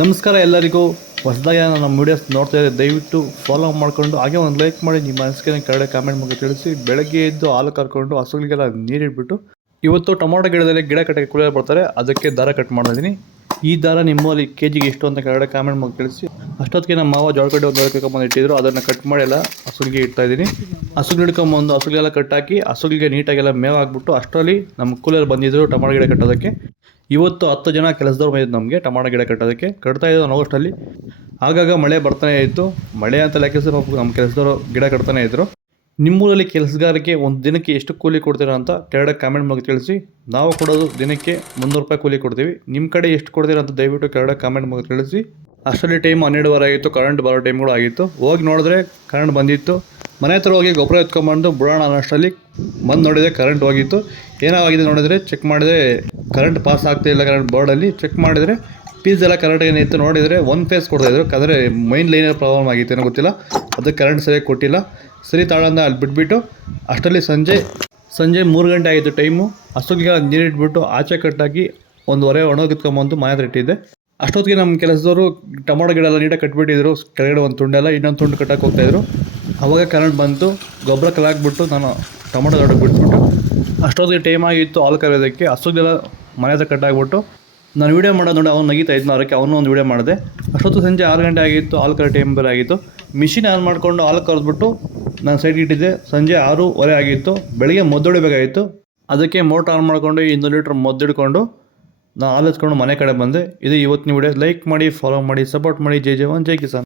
ನಮಸ್ಕಾರ ಎಲ್ಲರಿಗೂ. ಹೊಸದಾಗಿ ನಮ್ಮ ವೀಡಿಯೋಸ್ ನೋಡ್ತಾ ಇದ್ದಾರೆ ದಯವಿಟ್ಟು ಫಾಲೋ ಮಾಡಿಕೊಂಡು ಹಾಗೆ ಒಂದು ಲೈಕ್ ಮಾಡಿ, ನಿಮ್ಮ ಮನಸ್ಸಿಗೆ ಕೆಳಗಡೆ ಕಾಮೆಂಟ್ ಮೂಲಕ ತಿಳಿಸಿ. ಬೆಳಗ್ಗೆ ಎದ್ದು ಹಾಲು ಕರ್ಕೊಂಡು ಹಸುಗಳಿಗೆಲ್ಲ ನೀರಿಟ್ಬಿಟ್ಟು ಇವತ್ತು ಟೊಮೊಟೊ ಗಿಡದಲ್ಲಿ ಗಿಡ ಕಟ್ಟಕ್ಕೆ ಕುಳಿಯಲು ಬರ್ತಾರೆ? ಅದಕ್ಕೆ ದಾರ ಕಟ್ ಮಾಡಿದ್ದೀನಿ ಈ ದಾರ ನಿಮ್ಮಲ್ಲಿ ಕೆ ಜಿಗೆ ಎಷ್ಟು ಅಂತ ಕೆಳಗಡೆ ಕಾಮೆಂಟ್ ಮೂಲಕ ತಿಳಿಸಿ. ಅಷ್ಟೊತ್ತಿಗೆ ನಮ್ಮ ಮಾವ ಜೋಳಕಡ್ಡೆ ಒಂದು ಕರ್ಕೊಂಬಂದು ಇಟ್ಟಿದ್ರು. ಅದನ್ನು ಕಟ್ ಮಾಡಿ ಎಲ್ಲ ಹಸುಗಳಿಗೆ ಇಡ್ತಾ ಇದ್ದೀನಿ. ಹಸುಗಳು ಹಿಡ್ಕೊಂಬಂದು ಹಸುಗಳಿಗೆಲ್ಲ ಕಟ್ಟಾಕಿ ಹಸುಗಳಿಗೆ ನೀಟಾಗೆಲ್ಲ ಮೇವು ಹಾಕ್ಬಿಟ್ಟು ಅಷ್ಟರಲ್ಲಿ ನಮ್ಮ ಕೂಲರ್ ಬಂದಿದ್ದರು ಟೊಮೊಟೊ ಗಿಡ ಕಟ್ಟೋದಕ್ಕೆ. ಇವತ್ತು ಹತ್ತು ಜನ ಕೆಲಸದವ್ರು ಬಂದಿದ್ದು ನಮಗೆ, ಟೊಮಾಟೊ ಗಿಡ ಕಟ್ಟೋದಕ್ಕೆ. ಕಟ್ತಾ ಇದ್ದೋ ಅಷ್ಟಲ್ಲಿ. ಆಗಾಗ ಮಳೆ ಬರ್ತಾನೆ ಇತ್ತು. ಮಳೆ ಅಂತ ಲೆಕ್ಕಿಸಿ ಪಾಪ ನಮ್ಮ ಕೆಲಸದವರು ಗಿಡ ಕಟ್ತಾನೆ ಇದ್ದರು ನಿಮ್ಮೂರಲ್ಲಿ ಕೆಲಸಗಾರಕ್ಕೆ ಒಂದು ದಿನಕ್ಕೆ ಎಷ್ಟು ಕೂಲಿ ಕೊಡ್ತೀರಾ ಅಂತ ಕೆಳಗಡೆ ಕಾಮೆಂಟ್ ಮೂಲಕ ತಿಳಿಸಿ. ನಾವು ಕೊಡೋದು ದಿನಕ್ಕೆ ಮುನ್ನೂರು ರೂಪಾಯಿ ಕೂಲಿ ಕೊಡ್ತೀವಿ. ನಿಮ್ಮ ಕಡೆ ಎಷ್ಟು ಕೊಡ್ತೀರಾ ಅಂತ ದಯವಿಟ್ಟು ಕೆಳಗಡೆ ಕಾಮೆಂಟ್ ಮೂಲಕ ತಿಳಿಸಿ. ಅಷ್ಟರಲ್ಲಿ ಟೈಮ್ ಹನ್ನೆರಡುವರೆ ಆಗಿತ್ತು ಕರೆಂಟ್ ಬರೋ ಟೈಮ್ಗಳು ಆಗಿತ್ತು. ಹೋಗಿ ನೋಡಿದ್ರೆ ಕರೆಂಟ್ ಬಂದಿತ್ತು. ಮನೆ ಹತ್ರ ಹೋಗಿ ಗೊಬ್ಬರ ಎತ್ಕೊಂಡ್ಬಂದು ಬಿಡೋಣ ಅನ್ನೋಷ್ಟರಲ್ಲಿ ಬಂದು ನೋಡಿದರೆ ಕರೆಂಟ್ ಹೋಗಿತ್ತು. ಏನಾಗಿದೆ ನೋಡಿದರೆ ಚೆಕ್ ಮಾಡಿದ್ರೆ ಕರೆಂಟ್ ಪಾಸ್ ಆಗ್ತಿಲ್ಲ ಕರೆಂಟ್ ಬೋರ್ಡಲ್ಲಿ ಚೆಕ್ ಮಾಡಿದರೆ ಪೀಸ್ ಎಲ್ಲ ಕರೆಕ್ಟ್ ಏನಿತ್ತು ನೋಡಿದರೆ ಒನ್ ಫೇಸ್ ಕೊಡ್ತಾಯಿದ್ರು ಆದರೆ ಮೈನ್ ಲೈನ್ ಪ್ರಾಬ್ಲಮ್ ಆಗಿತ್ತು ಏನೋ ಗೊತ್ತಿಲ್ಲ. ಅದು ಕರೆಂಟ್ ಸರಿಯಾಗಿ ಕೊಟ್ಟಿಲ್ಲ. ಸರಿ ತಾಳಂದ, ಅಲ್ಲಿ ಬಿಟ್ಬಿಟ್ಟು ಅಷ್ಟರಲ್ಲಿ ಸಂಜೆ ಸಂಜೆ ಮೂರು ಗಂಟೆ ಆಯಿತು ಟೈಮು ಅಷ್ಟೊತ್ತಿಗೆ ನೀರಿಟ್ಬಿಟ್ಟು ಆಚೆ ಕಟ್ಟಾಕಿ ಒಂದು ಹೊರೆ ಒಣಗಿತ್ಕೊಂಬಂದು ಮನೆ ಹತ್ರ ಇಟ್ಟಿದ್ದೆ. ಅಷ್ಟೊತ್ತಿಗೆ ನಮ್ಮ ಕೆಲಸದವರು ಟೊಮೊಟೊ ಗಿಡ ಎಲ್ಲ ನೀಟಾಗಿ ಕಟ್ಬಿಟ್ಟಿದ್ರು. ಕೆಳಗಡೆ ಒಂದು ತುಂಡೆಲ್ಲ ಇನ್ನೊಂದು ತುಂಡು ಕಟ್ಟಕ್ಕೆ ಹೋಗ್ತಾಯಿದ್ರು ಅವಾಗ ಕರೆಂಟ್ ಬಂತು. ಗೊಬ್ಬರ ಕಲಾಕ್ಬಿಟ್ಟು ನಾನು ಟೊಮೊಟೊ ದೊಡ್ಡ ಬಿಟ್ಬಿಟ್ಟು ಅಷ್ಟೊತ್ತಿಗೆ ಟೈಮ್ ಆಗಿತ್ತು ಹಾಲು ಕರೆಯೋದಕ್ಕೆ. ಹಸುಗೆಲ್ಲ ಮನೆ ಹತ್ರ ಕಟ್ಟಾಗ್ಬಿಟ್ಟು ನಾನು ವೀಡಿಯೋ ಮಾಡೋದು ನೋಡಿ ಅವ್ನು ನಗೀತಾ ಇದ್ನ ಅದಕ್ಕೆ ಅವನು ಒಂದು ವೀಡಿಯೋ ಮಾಡಿದೆ. ಅಷ್ಟೊತ್ತು ಸಂಜೆ ಆರು ಗಂಟೆ ಆಗಿತ್ತು, ಹಾಲು ಕರೆ ಟೈಮ್ ಬೇರೆ ಆಗಿತ್ತು. ಮಿಷಿನ್ ಆನ್ ಮಾಡಿಕೊಂಡು ಹಾಲು ಕರೆದ್ಬಿಟ್ಟು ನಾನು ಸೈಡ್ಗೆ ಇಟ್ಟಿದ್ದೆ. ಸಂಜೆ ಆರೂವರೆ ಆಗಿತ್ತು. ಬೆಳಗ್ಗೆ ಮದ್ದೊಡಿಬೇಕಾಗಿತ್ತು. ಅದಕ್ಕೆ ಮೋಟ್ರ್ ಆನ್ ಮಾಡಿಕೊಂಡು ಇನ್ನೂರು ಲೀಟ್ರ್ ಮದ್ದಿಡ್ಕೊಂಡು ನಾನು ಹಾಲು ಮನೆ ಕಡೆ ಬಂದೆ. ಇದು ಇವತ್ತಿನ ವೀಡಿಯೋ ಲೈಕ್ ಮಾಡಿ ಫಾಲೋ ಮಾಡಿ ಸಪೋರ್ಟ್ ಮಾಡಿ. ಜೈ ಒನ್ ಜೈ ಕಿಸಾನ್.